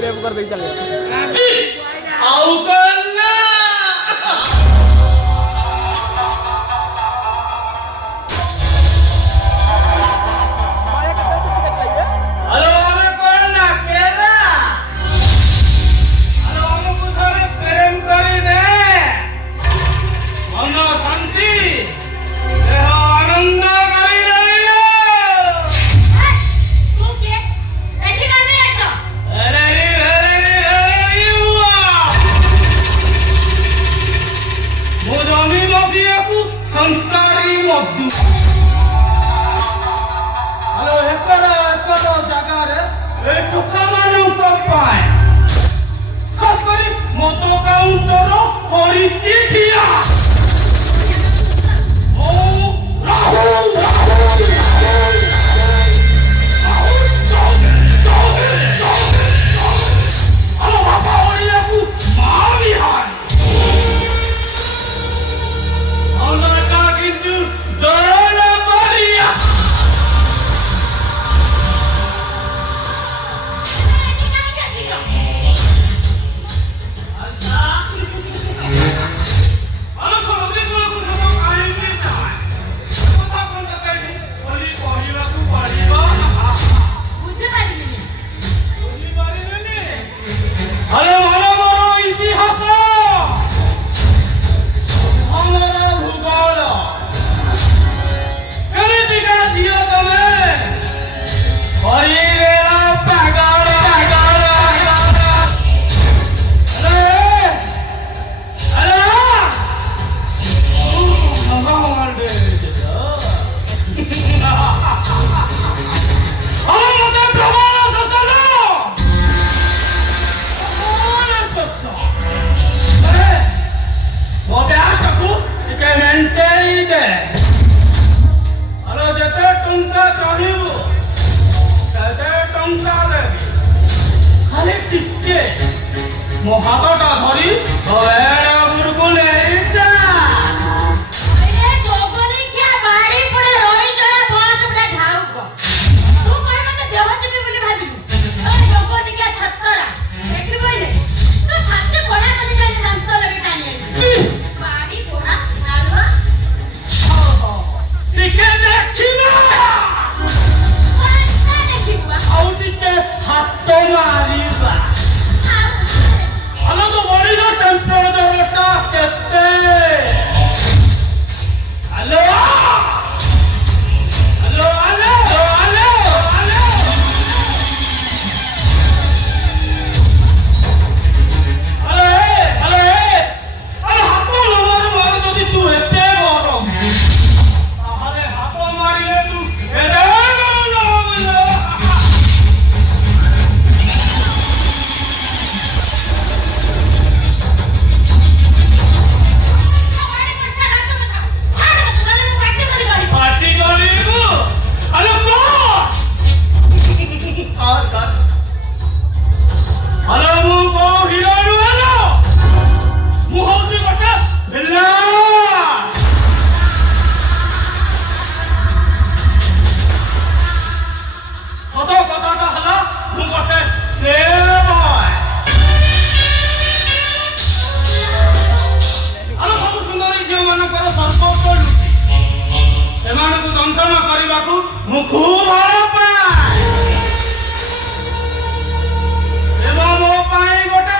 Rape कर दे चले आउ करना संस्कारी मधु हेलो एकरो जगह रे ए टुका माने ऊपर पाए खास करी मोटो काउंटर करी चिठिया ओ राहुल मो हाथटा धरी एड़ा बुरको ले जा अरे जोगनी क्या बाड़ी पड़े रोई जरा बस बड़ा ढाउ को तू कोन मते देह जबी बोली भाबिलु ए जोगनी क्या छत्तरा देखि बोइले तो छत्ते कोना कने जाने दांत लगे टाणी बाड़ी कोना नालवा हो टिके देखिना कोना देखिबा आउ टिके हाथ मारिबा अलो तो बॉडी का टेम्परेचर का कितने hello hello hello hello hello hello अरे हाथों लमारू मारो तो कि तू इतने गरम अरे हाथों मारी ले तू इधर दंशन करने मु खूब भल पाए मो गोटे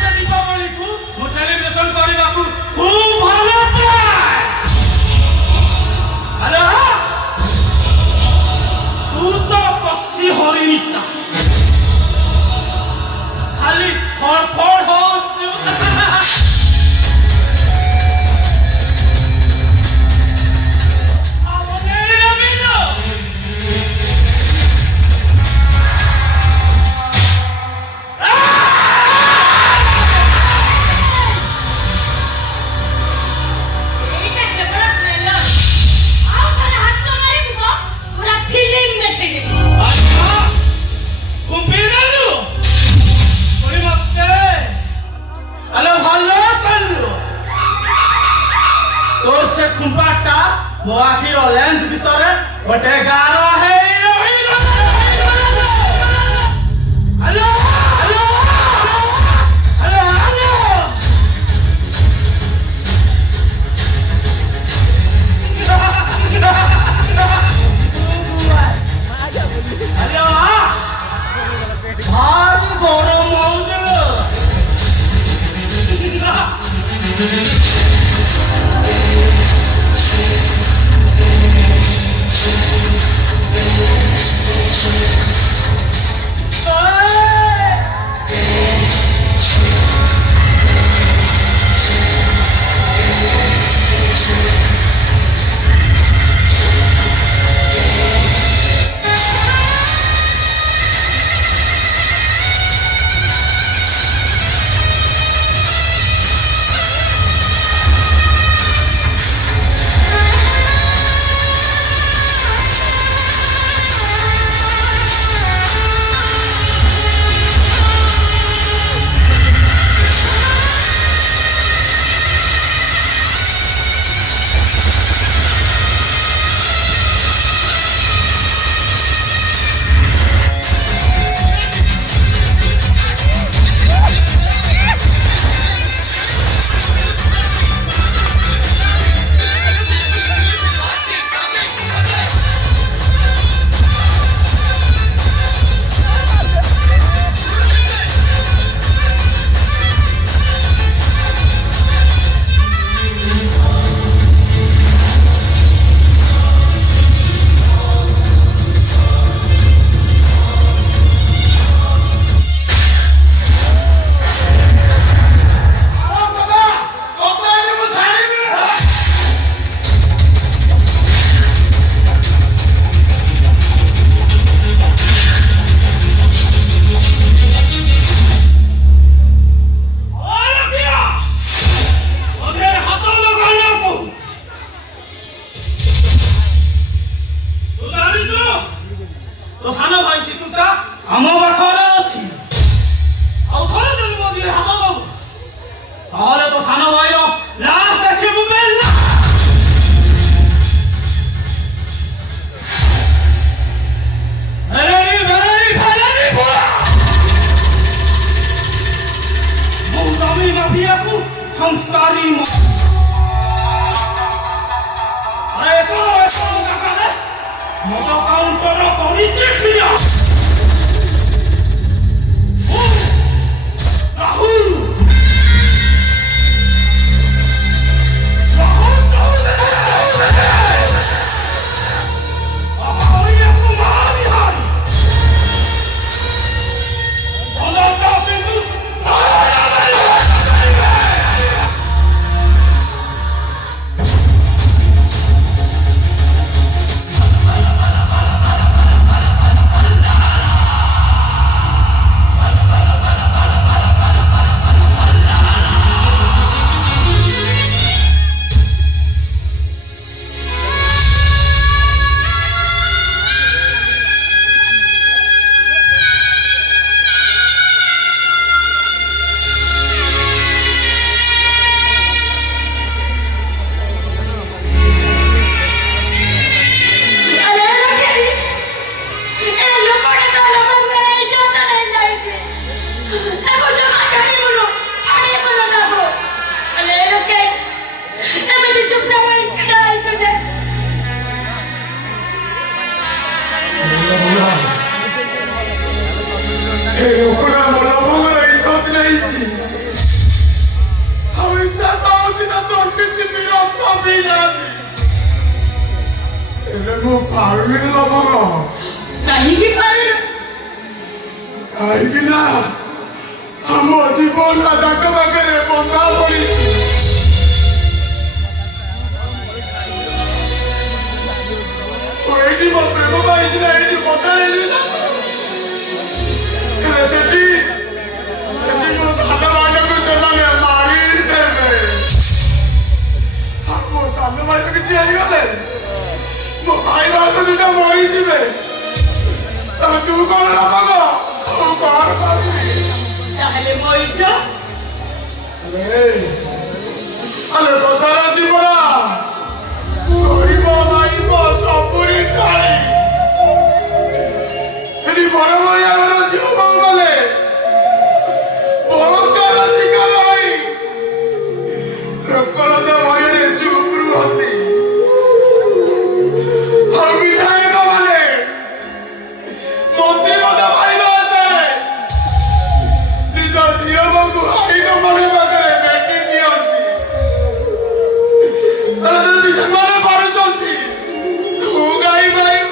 अदीपावली को मु सेलिब्रेशन करने खूब भल पाए हेलो तू तो पक्षी हरिणीटा खाली फड़फड़ हो खुंपाटा मो आखिर लेंस भितर गोटे गार है ମୁଁ ପାରୁନି ବାବା କାହିଁକି ପାରୁନ? କାହିଁକି ନା ଆମ ଜୀବନ ତାଙ୍କ ପାଖରେ ବନ୍ଧା ପଡ଼ିଛି। ଏଇଠି ମୋ ପ୍ରେମ ପାଇଛି ନା ଏଇଠି ବଦଳେଇଲି ନା ସେଠି ମୋ ସାନ ଭାଇକୁ ସେମାନେ ମାରିଦେବେ। ଆଉ ମୋ ସାନ ଭାଇ ତ କିଛି ହେଇଗଲେ ମୋ ଭାଇ ଭାଉଜ ଦୁଇଟା ମରିଯିବେ। ତମେ ତୁ କଣ ନବ? ତୁ କଣ କରିବି? ତାହେଲେ ମୋ ଇଚ୍ଛା ଆରେ କଥା ଅଛି ପରା ଗରିବ ମାଇବ ସବୁରି ଛାଡ଼ି ଏଠି ବଡ଼ ବଡ଼ିଆ ଘର ଝିଅ କଣ କଲେ ବଳତ୍କାର ଶିକାର ହୋଇ ଲୋକଲଜ ଭୟରେ ଚୁପ୍ ରୁହନ୍ତି। ଆଉ ବିଧାୟକ ମାନେ ମନ୍ତ୍ରୀ ପଦ ପାଇବା ଆଶାରେ ନିଜ ଝିଅ ବୋହୂକୁ ହାଇକମାଣ୍ଡ ପାଖରେ ଭେଟି ଦିଅନ୍ତି। ଯଦି ସେମାନେ ପାରୁଛନ୍ତି ତୁ ଗାଇ ପାରିବୁ?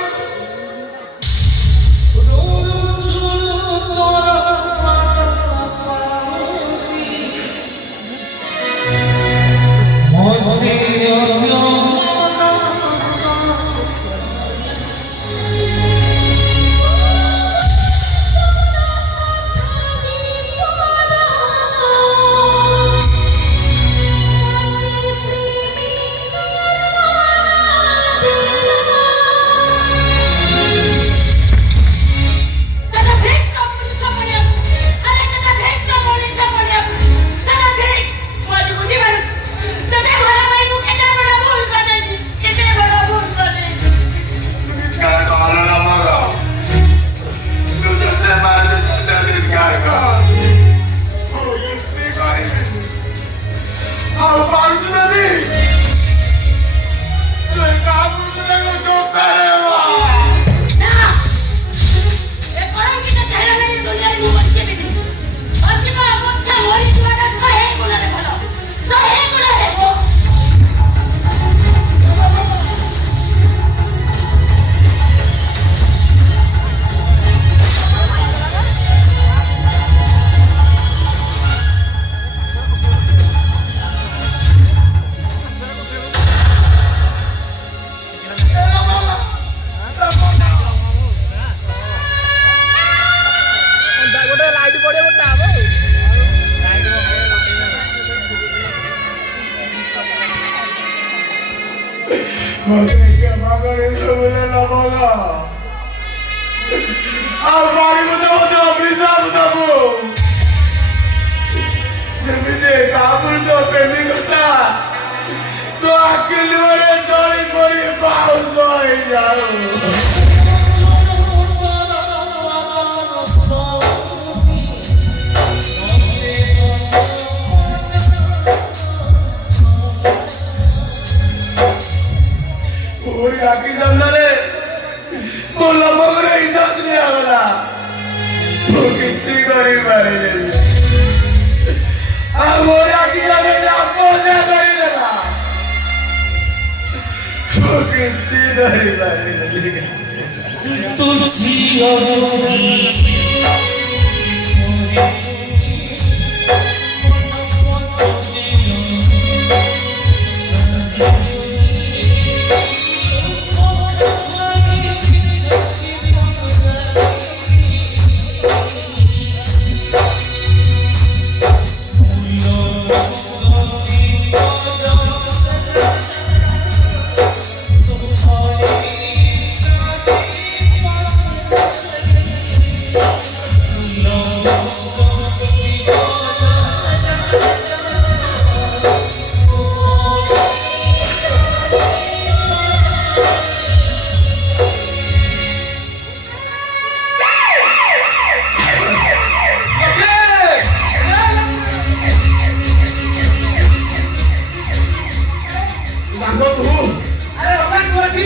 ଆରେ ଅବାକ ଅଛି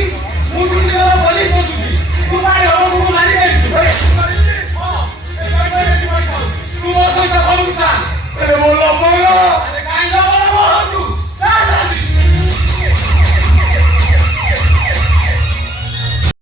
ମୁଁ କିନ୍ତୁ ପୋଲିସ ବସୁଛି